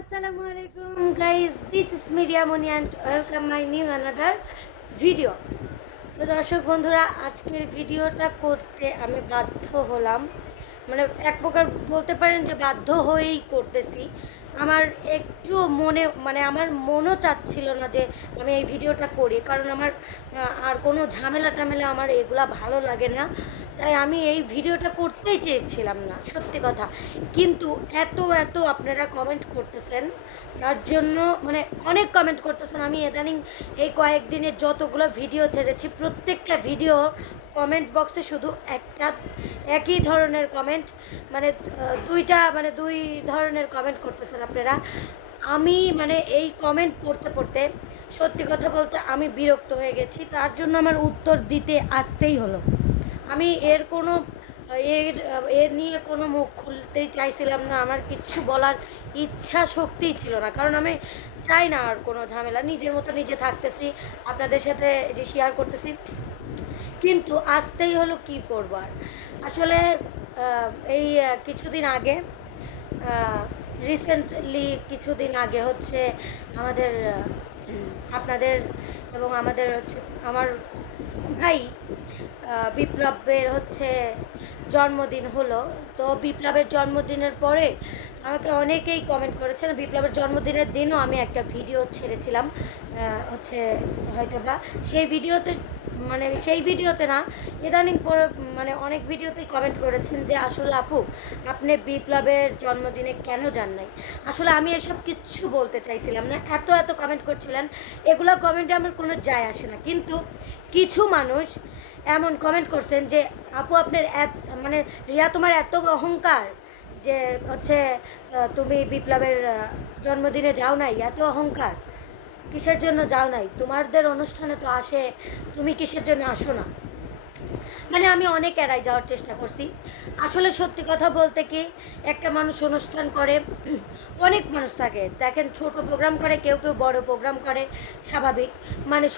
Assalamualaikum guys, this is Miriam Moni and welcome my new another video. তো দর্শক বন্ধুরা, আজকের ভিডিওটা করতে আমি বাধ্য হলাম, মানে এক প্রকার বলতে পারেন যে বাধ্য হয়েই করতেছি। আমার একটু আমার মনও চাচ্ছিল না যে আমি এই ভিডিওটা করি, কারণ আমার আর কোনো ঝামেলা টামেলা আমার এগুলা ভালো লাগে না, তাই আমি এই ভিডিওটা করতেই চেয়েছিলাম না, সত্যি কথা। কিন্তু এত আপনারা কমেন্ট করতেছেন, তার জন্য অনেক কমেন্ট করতেছেন। আমি ইদানিং এই কয়েকদিনে যতগুলো ভিডিও ছেড়েছি, প্রত্যেকটা ভিডিও কমেন্ট বক্সে শুধু একই ধরনের কমেন্ট, দুই ধরনের কমেন্ট করতেছেন আপনারা। আমি এই কমেন্ট পড়তে সত্যি কথা বলতে আমি বিরক্ত হয়ে গেছি, তার জন্য আমার উত্তর দিতে আসতেই হলো। আমি এর নিয়ে কোনো মুখ খুলতেই চাইছিলাম না, আমার কিচ্ছু বলার ইচ্ছা শক্তিই ছিল না, কারণ আমি চাই না আর কোনো ঝামেলা, নিজের মতো নিজে থাকতেছি, আপনাদের সাথে যে শেয়ার করতেছি, কিন্তু আসতেই হলো, কি করব আর। আসলে এই কিছুদিন আগে, রিসেন্টলি কিছুদিন আগে হচ্ছে আমাদের আপনাদের এবং আমাদের হচ্ছে আমার ভাই বিপ্লবের হচ্ছে জন্মদিন হলো। তো বিপ্লবের জন্মদিনের পরে আমাকে অনেকেই কমেন্ট করেছেন। বিপ্লবের জন্মদিনের দিনও আমি একটা ভিডিও ছেড়েছিলাম, হচ্ছে হয়তোবা সেই ভিডিওতে না, ইদানিং পরে অনেক ভিডিওতেই কমেন্ট করেছেন যে আসলে আপু, আপনি বিপ্লবের জন্মদিনে কেন যান নাই। আসলে আমি এসব কিচ্ছু বলতে চাইছিলাম না, এত কমেন্ট করছিলেন, এগুলো কমেন্টে আমার কোনো যায় আসে না। কিন্তু কিছু মানুষ এমন কমেন্ট করছেন যে আপু, আপনার রিয়া, তোমার এত অহংকার যে হচ্ছে তুমি বিপ্লবের জন্মদিনে যাও নাই, এত অহংকার কিসের জন্য যাও নাই, তোমাদের অনুষ্ঠানে তো আসে, তুমি কিসের জন্য আসো না। আমি অনেক এড়াই যাওয়ার চেষ্টা করছি। আসলে সত্যি কথা বলতে কি, একটা মানুষ অনুষ্ঠান করে, অনেক মানুষ থাকে, দেখেন ছোট প্রোগ্রাম করে, কেউ বড় প্রোগ্রাম করে, স্বাভাবিক।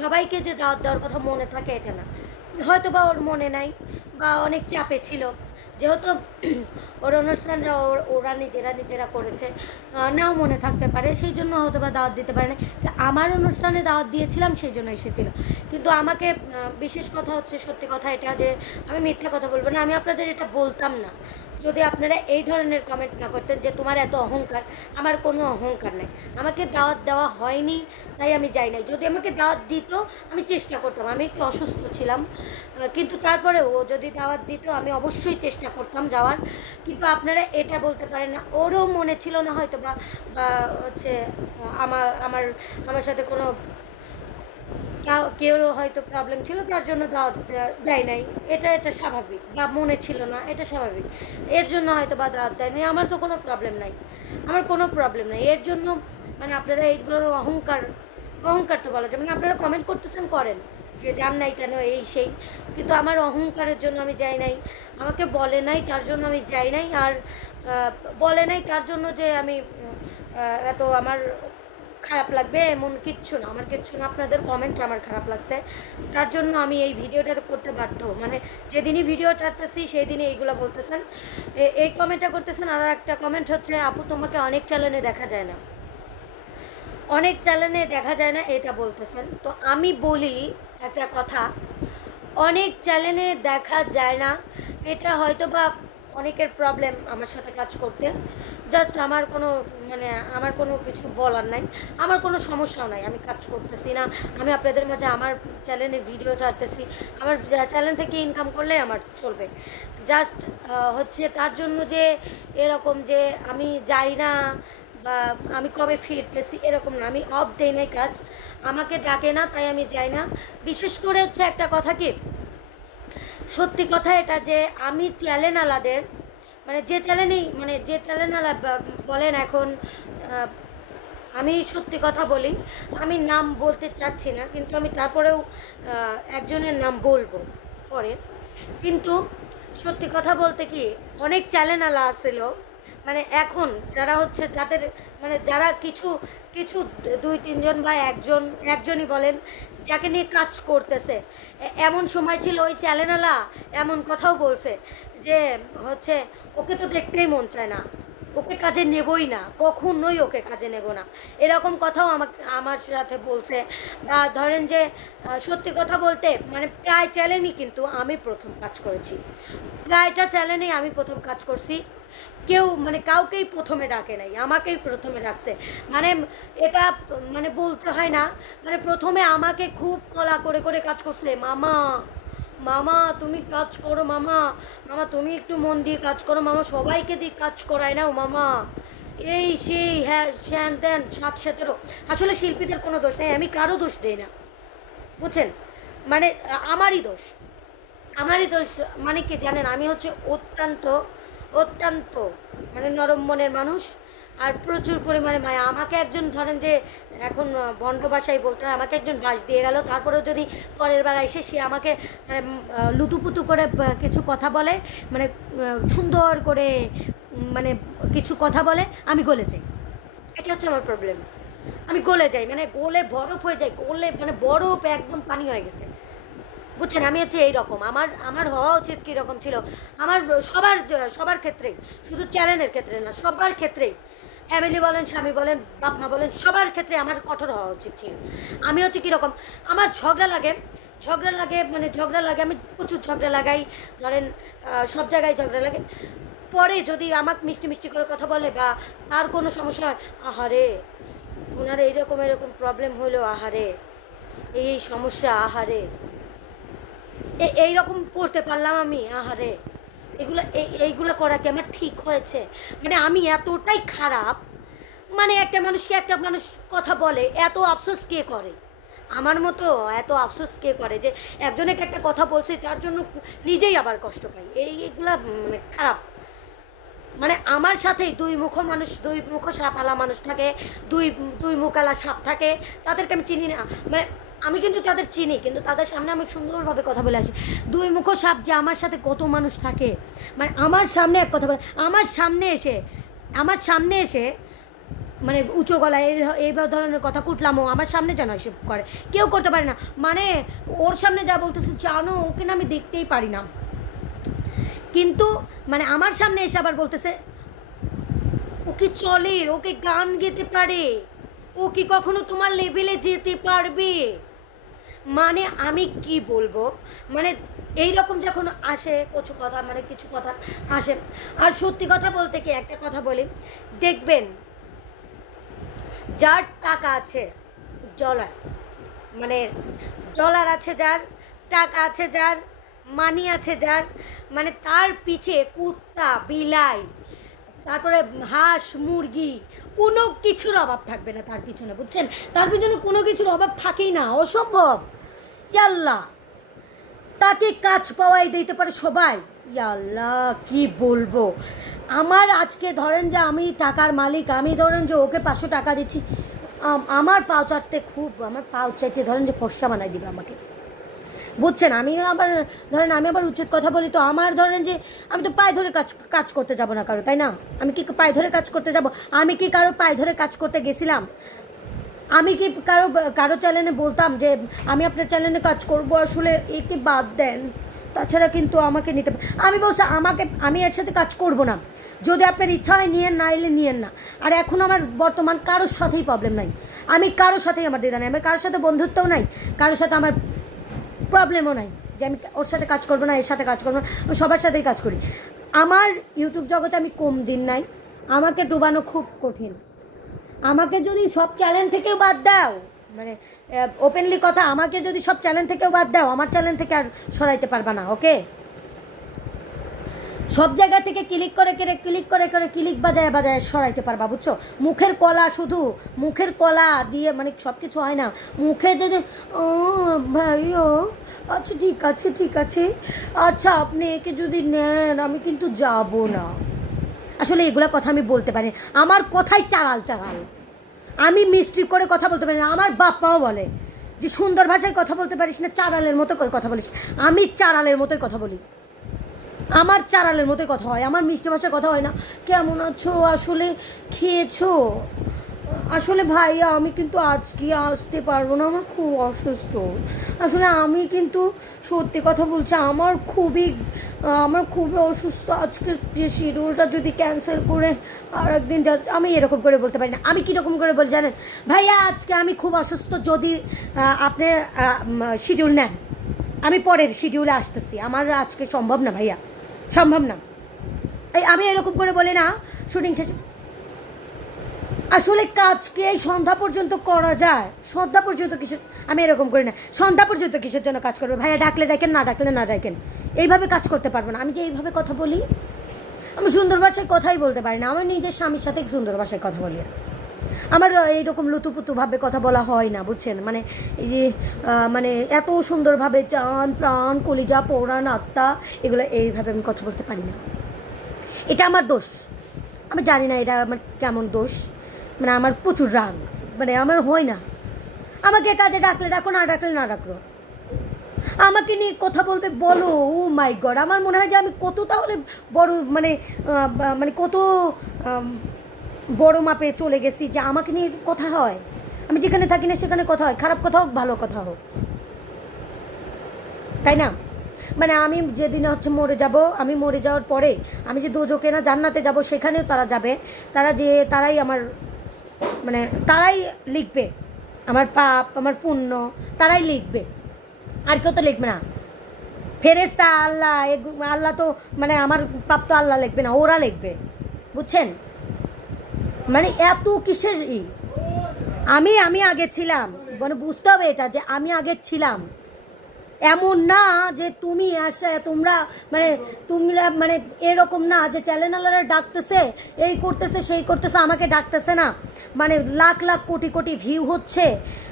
সবাইকে যে দাওয়াত দেওয়ার কথা মনে থাকে এটা না, হয়তো বা ওর মনে নাই বা অনেক চাপে ছিল, যেহেতু ওর অনুষ্ঠানটা ওরা নিজেরা করেছে, নাও মনে থাকতে পারে, সেই জন্য হয়তো বা দাওয়াত দিতে পারে না। আমার অনুষ্ঠানে দাওয়াত দিয়েছিলাম, সেই জন্য এসেছিল। কিন্তু আমাকে বিশেষ কথা হচ্ছে, সত্যি কথা এটা যে আমি মিথ্যা কথা বলবো না, আমি আপনাদের এটা বলতাম না যদি আপনারা এই ধরনের কমেন্ট না করতেন যে তোমার এত অহংকার। আমার কোনো অহংকার নেই, আমাকে দাওয়াত দেওয়া হয়নি তাই আমি যাই নাই। যদি আমাকে দাওয়াত দিত আমি চেষ্টা করতাম, আমি একটু অসুস্থ ছিলাম, কিন্তু তারপরে ও যদি দাওয়াত দিত আমি অবশ্যই চেষ্টা করতাম যাওয়ার। কিন্তু আপনারা এটা বলতে পারেন না, ওরও মনে ছিল না হয়তো বা হচ্ছে আমার সাথে কোনো কেউ হয়তো প্রবলেম ছিল, তার জন্য দাওয়াত দেয় নাই, এটা স্বাভাবিক, বা মনে ছিল না, এটা স্বাভাবিক, এর জন্য হয়তো বা দাওয়াত দেয় নাই। আমার তো কোনো প্রবলেম নাই, এর জন্য আপনারা এইগুলো অহংকার তো বলা যায়, আপনারা কমেন্ট করতেছেন, করেন যে যান নাই কেন, এই সেই, কিন্তু আমার অহংকারের জন্য আমি যাই নাই, আমাকে বলে নাই তার জন্য আমি যাই নাই। আর বলে নাই তার জন্য যে আমি এত আমার খারাপ লাগবে এমন কিচ্ছু না, আপনাদের কমেন্ট আমার খারাপ লাগছে, তার জন্য আমি এই ভিডিওটা করতে বাধ্য। যেদিনই ভিডিও ছাড়তেছি সেই দিনই এইগুলো বলতেছেন, এই কমেন্টটা করতেছেন। আর একটা কমেন্ট হচ্ছে, আপু তোমাকে অনেক চ্যানেলে দেখা যায় না, এটা বলতেছেন। তো আমি বলি একটা কথা, অনেক চ্যানেলে দেখা যায় না, এটা হয়তো বা অনেকের প্রবলেম আমার সাথে কাজ করতে। জাস্ট আমার কোনো কিছু বলার নাই, আমার কোনো সমস্যাও নাই, আমি কাজ করতেছি না, আমি আপনাদের মাঝে আমার চ্যানেলে ভিডিও ছাড়তেছি, আমার চ্যানেল থেকে ইনকাম করলে আমার চলবে। জাস্ট হচ্ছে তার জন্য যে এরকম যে আমি যাই না বা আমি কবে ফিরতেছি এরকম না, আমি অফ দেই নাই কাজ, আমাকে ডাকে না তাই আমি যাই না। বিশেষ করে হচ্ছে একটা কথা কি, সত্যি কথা এটা যে আমি চ্যানেলওয়ালাদের যে চ্যানেলওয়ালা বলেন, এখন আমি সত্যি কথা বলি, আমি নাম বলতে চাচ্ছি না, কিন্তু আমি তারপরেও একজনের নাম বলবো পরে। কিন্তু সত্যি কথা বলতে কি, অনেক চ্যানেলওয়ালা আসছিল, এখন যারা হচ্ছে যাদের যারা কিছু 2-3 জন বা একজনই বলেন যাকে নিয়ে কাজ করতেছে, এমন সময় ছিল ওই চ্যানেলওয়ালা এমন কথাও বলছে যে হচ্ছে ওকে তো দেখতেই মন চায় না, ওকে কাজে নেবই না, কখনোই ওকে কাজে নেব না, এরকম কথাও আমাকে আমার সাথে বলছে। বা ধরেন যে সত্যি কথা বলতে মানে প্রায় চ্যানেলই কিন্তু আমি প্রথম কাজ করেছি, প্রায়টা চ্যানেলেই আমি প্রথম কাজ করছি। কেউ মানে কাউকেই প্রথমে ডাকে নাই, আমাকেই প্রথমে ডাকছে। মানে এটা মানে বলতে হয় না, মানে প্রথমে আমাকে খুব কলা করে করে কাজ করছে। মামা মামা তুমি কাজ করো, মামা মামা তুমি একটু মন দিয়ে কাজ করো, মামা সবাইকে দিয়ে কাজ করায় নাও মামা, এই সেই হ্যাঁ শ্যান ত্যান 7-17। আসলে শিল্পীদের কোনো দোষ নেই, আমি কারো দোষ দিই না, বুঝছেন, মানে আমারই দোষ, আমারই দোষ। মানে কি জানেন, আমি হচ্ছে অত্যন্ত অত্যন্ত মানে নরম মনের মানুষ, আর প্রচুর পরিমাণে মায়া। আমাকে একজন ধরেন যে এখন ভণ্ড ভাষায় বলতে হয়, আমাকে একজন বাস দিয়ে গেল, তারপরেও যদি পরের বার এসে সে আমাকে মানে লুতুপুতু করে কিছু কথা বলে, মানে সুন্দর করে মানে কিছু কথা বলে, আমি গলে যাই। এটা হচ্ছে আমার প্রবলেম, আমি গলে যাই, মানে গলে বরফ হয়ে যায়, গলে মানে বরফ একদম পানি হয়ে গেছে, বুঝছেন। আমি হচ্ছে এইরকম, আমার আমার হওয়া উচিত কীরকম ছিল আমার সবার সবার ক্ষেত্রেই, শুধু চ্যানেলের ক্ষেত্রে না, সবার ক্ষেত্রেই, ফ্যামিলি বলেন, স্বামী বলেন, বাপ মা বলেন, সবার ক্ষেত্রে আমার কঠোর হওয়া উচিত ছিল। আমি হচ্ছে কীরকম, আমার ঝগড়া লাগে, মানে ঝগড়া লাগে, আমি প্রচুর ঝগড়া লাগাই, ধরেন সব জায়গায় ঝগড়া লাগে। পরে যদি আমাকে মিষ্টি মিষ্টি করে কথা বলে বা তার কোনো সমস্যা হয়, আহারে ওনার এইরকম এরকম প্রবলেম হলো, আহারে এই সমস্যা, আহারে এইরকম করতে পারলাম আমি, আহারে এইগুলো করা কি আমার ঠিক হয়েছে? মানে আমি এতটাই খারাপ, মানে একটা মানুষকে একটা মানুষ কথা বলে, এত আফসোস কে করে? আমার মতো এত আফসোস কে করে যে একজনকে একটা কথা বলছে তার জন্য নিজেই আবার কষ্ট পাই? এইগুলা মানে খারাপ। মানে আমার সাথেই দুই মুখ মানুষ, দুই মুখ সাপালা মানুষ থাকে, দুই মুখালা সাপ থাকে, তাদেরকে আমি চিনি না। মানে আমি কিন্তু তাদের চিনি, কিন্তু তাদের সামনে আমি সুন্দরভাবে কথা বলে আসি। দুই মুখ সাপ যে আমার সাথে কত মানুষ থাকে, মানে আমার সামনে এক কথা বলে, আমার সামনে এসে মানে উঁচু গলায় এই ধরনের কথা কুটলামও আমার সামনে যেন এসে করে, কেউ করতে পারে না। মানে ওর সামনে যা বলতেছে জানো, ওকে না আমি দেখতেই পারি না, কিন্তু মানে আমার সামনে এসে আবার বলতেছে ওকে চলে, ওকে গান গেতে পারে, ও কি কখনো তোমার লেভেলে যেতে পারবে? মানে আমি কি বলবো, মানে এইরকম যখন আসে কিছু কথা, মানে কিছু কথা আসে। আর সত্যি কথা বলতে কি একটা কথা বলি, দেখবেন যার টাকা আছে, ডলার মানে ডলার আছে যার, টাকা আছে যার, মানি আছে যার, মানে তার পিছে কুত্তা বিলাই, তারপরে হাঁস মুরগি, কোনো কিছুর অভাব থাকবে না তার পিছনে, বুঝছেন? তার পিছনে কোনো কিছুর অভাব থাকেই না, অসম্ভব। ইয়াল্লাহ, তাকে কাজ পাওয়াই দিতে পারে সবাই। ইয়াল্লাহ কি বলবো, আমার আজকে ধরেন যে আমি টাকার মালিক, আমি ধরেন যে ওকে 500 টাকা দিচ্ছি, আমার পাও চাটতে খুব, আমার পাও চাইতে ধরেন যে ফর্সা বানাই দিবে আমাকে, বুঝছেন? আমি আবার উচিত কথা বলি, তো আমার ধরেন যে আমি তো পায়ে ধরে কাজ করতে যাব না কারো, তাই না? আমি কি পায়ে ধরে কাজ করতে যাব? আমি কি কারো পায়ে ধরে কাজ করতে গেছিলাম? আমি কি কারো চ্যানেলে বলতাম যে আমি আপনার চ্যানেলে কাজ করব? আসলে একে বাদ দেন, তাছাড়া কিন্তু আমাকে নিতে, আমি বলছি আমি এর সাথে কাজ করব না, যদি আপনার ইচ্ছা হয় নিয়েন, না এলে নিয়েন না। আর এখন আমার বর্তমান কারোর সাথেই প্রবলেম নাই, আমি কারোর সাথেই আমার দ্বিধা নাই, আমার কারোর সাথে বন্ধুত্বও নাই, কারোর সাথে আমার প্রবলেমও নাই যে আমি ওর সাথে কাজ করবো না, এর সাথে কাজ করবো না, আমি সবার সাথেই কাজ করি। আমার ইউটিউব জগতে আমি কম দিন নাই, আমাকে ডুবানো খুব কঠিন। আমাকে যদি সব চ্যানেল থেকেও বাদ দাও, মানে ওপেনলি কথা, আমাকে যদি সব চ্যানেল থেকেও বাদ দাও, আমার চ্যানেল থেকে আর সরাইতে পারবা না, ওকে? সব জায়গা থেকে ক্লিক করে ক্লিক বাজায় সরাইতে পারবা, বুঝছো? মুখের কলা, শুধু মুখের কলা দিয়ে মানে সব কিছু হয় না। মুখে যদি ও ভাইও আচ্ছা ঠিক আছে আচ্ছা আপনি একে যদি নেন আমি কিন্তু যাব না, আসলে এগুলা কথা আমি বলতে পারি, আমার কথাই চালাল, আমি মিষ্টি করে কথা বলতে পারি না। আমার বাপ মাও বলে যে সুন্দর ভাষায় কথা বলতে পারিস না, চারালের মতো করে কথা বলিস। আমি চারালের মতোই কথা বলি, আমার চারালের মতোই কথা হয়, আমার মিষ্টি ভাষায় কথা হয় না। কেমন আছো, আসলে খেয়েছো, আসলে ভাইয়া আমি কিন্তু আজকে আসতে পারবো না, আমার খুব অসুস্থ। আসলে আমি কিন্তু সত্যি কথা বলছি, আমার খুবই অসুস্থ। আজকের যে শিডিউলটা যদি ক্যান্সেল করে আর একদিন আমি এরকম করে বলতে পারি না। আমি কীরকম করে বলি জানেন ভাইয়া, আজকে আমি খুব অসুস্থ, যদি আপনি শিডিউল নেন আমি পরের শিডিউলে আসতেছি, আমার আজকে সম্ভব না ভাইয়া, সম্ভব না। আমি এরকম করে বলি না শুটিং শেষে। আসলে কাজকে সন্ধ্যা পর্যন্ত করা যায়, সন্ধ্যা পর্যন্ত কিসের, আমি এরকম করি না, সন্ধ্যা পর্যন্ত কিসের জন্য কাজ করবো ভাইয়া? ডাকলে ডাকেন, না ডাকলে না ডাকেন, এইভাবে কাজ করতে পারবো না। আমি যে এইভাবে কথা বলি, আমি সুন্দর ভাষায় কথাই বলতে পারি না। আমার নিজের স্বামীর সাথে সুন্দর ভাষায় কথা বলি, আমার এইরকম লুতুপুতুভাবে কথা বলা হয় না, বুঝছেন? মানে এই যে মানে এত সুন্দরভাবে জান প্রাণ কলিজা পৌরাণ আত্মা এগুলো এইভাবে আমি কথা বলতে পারি না। এটা আমার দোষ, আমি জানি না এটা আমার কেমন দোষ। মানে আমার প্রচুর রাগ, মানে আমার হয় না। আমাকে কাজে ডাকলে ডাকো, না ডাকলে না ডাকো, আমাকে নিয়ে কথা বলবে বলো। ও মাই গড, আমার মনে হয় যে আমি কত তাহলে বড়, মানে মানে কত বড় মাপে চলে গেছি যে আমাকে নিয়ে কথা হয়। আমি যেখানে থাকি না সেখানে কথা হয়, খারাপ কথা হোক ভালো কথা হোক, তাই না? মানে আমি যেদিন হচ্ছে মরে যাব, আমি মরে যাওয়ার পরে আমি যে দোজকে না জান্নাতে যাব, সেখানেও তারা যাবে, তারাই আমার, মানে তারাই লিখবে আমার পাপ আমার পুণ্য, তারাই লিখবে, আর কেউ তো লিখবে না। ফেরেশতা আল্লাহ তো, মানে আমার পাপ তো আল্লাহ লিখবে না, ওরা লিখবে, বুঝছেন? মানে এত কিসের আমি আগে ছিলাম, মানে বুঝতে হবে এটা যে আমি আগে ছিলাম। এমন না যে তুমি তোমরা মানে এরকম না যে চ্যানেলাররা ডাকতেছে, এই করতেছে সেই করতেছে, আমাকে ডাকতেছে না। মানে লাখ লাখ কোটি কোটি ভিউ হচ্ছে,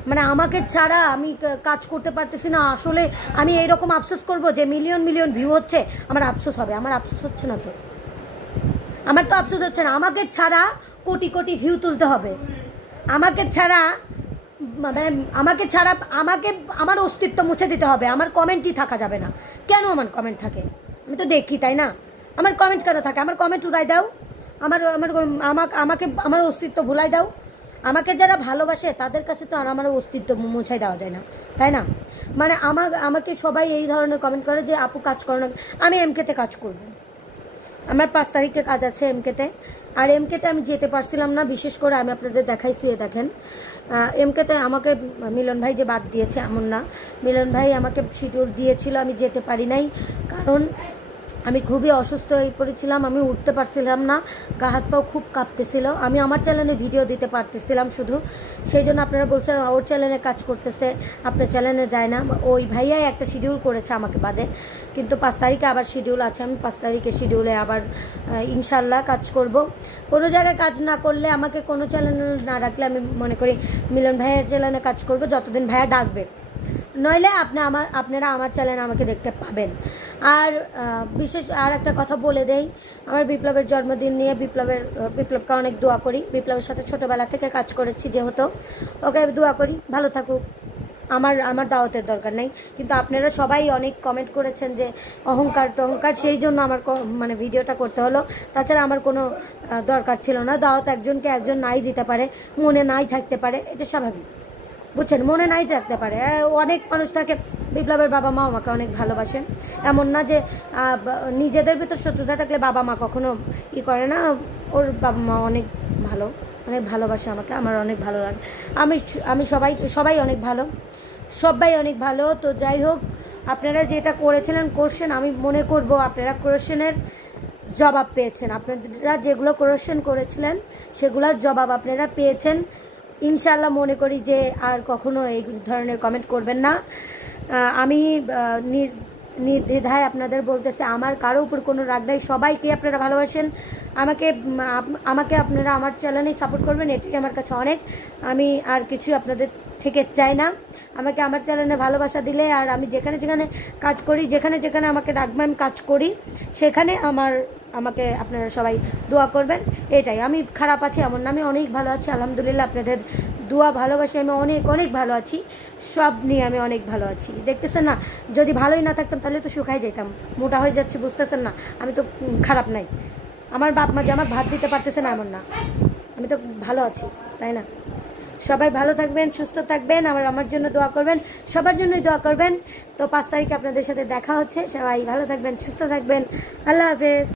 মানে আমাকে ছাড়া আমি কাজ করতে পারতেছি না। আসলে আমি এইরকম আফসোস করব যে মিলিয়ন মিলিয়ন ভিউ হচ্ছে, আমার আফসোস হবে? আমার আফসোস হচ্ছে না তো, আমার তো আফসোস হচ্ছে না। আমাকে ছাড়া কোটি কোটি ভিউ তুলতে হবে, আমাকে ছাড়া আমাকে আমার অস্তিত্ব মুছে দিতে হবে, আমার কমেন্টই থাকা যাবে না। কেন আমার কমেন্ট থাকে? আমি তো দেখি, তাই না? আমার কমেন্ট কেন থাকে? আমার কমেন্ট উড়াই দাও, আমাকে আমার অস্তিত্ব ভুলাই দাও। আমাকে যারা ভালোবাসে তাদের কাছে তো আর আমার অস্তিত্ব মুছাই দেওয়া যায় না, তাই না? মানে আমাকে সবাই এই ধরনের কমেন্ট করে যে আপু কাজ করো না। আমি এমকেতে কাজ করব, আমার 5 তারিখে কাজ আছে এমকেতে। আর এমকেতে আমি যেতে পারছিলাম না, বিশেষ করে আমি আপনাদের দেখাইছি, দেখেন এমকেতে আমাকে মিলন ভাই যে বাদ দিয়েছে এমন না, মিলন ভাই আমাকে শিডিউল দিয়েছিল, আমি যেতে পারি নাই, কারণ আমি খুবই অসুস্থ হয়ে পড়েছিলাম, আমি উঠতে পারছিলাম না, গা হাত পাও খুব কাঁপতেছিল। আমি আমার চ্যানেলে ভিডিও দিতে পারতেছিলাম শুধু, সেই জন্য আপনারা বলছেন ওর চ্যানেলে কাজ করতেছে, আপনার চ্যানেলে যায় না। ওই ভাইয়াই একটা শিডিউল করেছে আমাকে বাদে, কিন্তু 5 তারিখে আবার শিডিউল আছে। আমি 5 তারিখে শিডিউলে আবার ইনশাল্লাহ কাজ করব। কোনো জায়গায় কাজ না করলে, আমাকে কোনো চ্যানেলে না ডাকলে, আমি মনে করি মিলন ভাইয়ের চ্যানেলে কাজ করব যতদিন ভাইয়া ডাকবে, নইলে আপনারা আমার চ্যানেলে আমাকে দেখতে পাবেন। আর বিশেষ আর একটা কথা বলে দেই, আমার বিপ্লবের জন্মদিন নিয়ে বিপ্লবকে অনেক দোয়া করি। বিপ্লবের সাথে ছোটোবেলা থেকে কাজ করেছি যেহেতু, ওকে দোয়া করি ভালো থাকুক। আমার দাওয়াতের দরকার নেই, কিন্তু আপনারা সবাই অনেক কমেন্ট করেছেন যে অহংকার টহংকার, সেই জন্য আমার মানে ভিডিওটা করতে হলো। তাছাড়া আমার কোনো দরকার ছিল না। দাওয়াত একজনকে একজন নাই দিতে পারে, মনে নাই থাকতে পারে, এটা স্বাভাবিক, বুঝছেন? মনে নাই রাখতে পারে, অনেক মানুষ থাকে। বিপ্লবের বাবা মা আমাকে অনেক ভালোবাসেন, এমন না যে নিজেদের ভিতর শত্রুতা থাকলে বাবা মা কখনো করে না। ওর বাবা মা অনেক ভালো, অনেক ভালোবাসে আমাকে, আমার অনেক ভালো লাগে। আমি সবাই অনেক ভালো, সবাই অনেক ভালো। তো যাই হোক, আপনারা যেটা করছেন, আমি মনে করব আপনারা কোয়েশ্চেনের জবাব পেয়েছেন। আপনারা যেগুলো কোয়েশ্চেন করেছিলেন সেগুলোর জবাব আপনারা পেয়েছেন। ইনশাল্লাহ মনে করি যে আর কখনো এই ধরনের কমেন্ট করবেন না। আমি নির্দ্বিধায় আপনাদের বলতেছে, আমার কারো উপর কোনো রাগ নাই, সবাইকে আপনারা ভালোবাসেন, আমাকে আপনারা আমার চ্যানেলেই সাপোর্ট করবেন, এটাই আমার কাছে অনেক। আমি আর কিছু আপনাদের থেকে চাই না। আমাকে আমার চ্যানেলে ভালোবাসা দিলে, আর আমি যেখানে যেখানে কাজ করি, যেখানে যেখানে আমাকে ডাকবেন আমি কাজ করি, সেখানে আমাকে আপনারা সবাই দোয়া করবেন, এটাই। আমি খারাপ আছি এমন না, আমি অনেক ভালো আছি আলহামদুলিল্লাহ। আপনাদের দোয়া ভালোবাসে আমি অনেক অনেক ভালো আছি, সব নিয়ে আমি অনেক ভালো আছি। দেখতেছেন না, যদি ভালোই না থাকতাম তাহলে তো শুকাই যেতাম, মোটা হয়ে যাচ্ছে, বুঝতেছেন না? আমি তো খারাপ নাই, আমার বাপ মা যে আমাকে ভাত দিতে পারতেছে না এমন না, আমি তো ভালো আছি, তাই না? সবাই ভালো থাকবেন, সুস্থ থাকবেন, আমার জন্য দোয়া করবেন, সবার জন্যই দোয়া করবেন। তো 5 তারিখে আপনাদের সাথে দেখা হচ্ছে। সবাই ভালো থাকবেন, সুস্থ থাকবেন। আল্লাহ হাফেজ।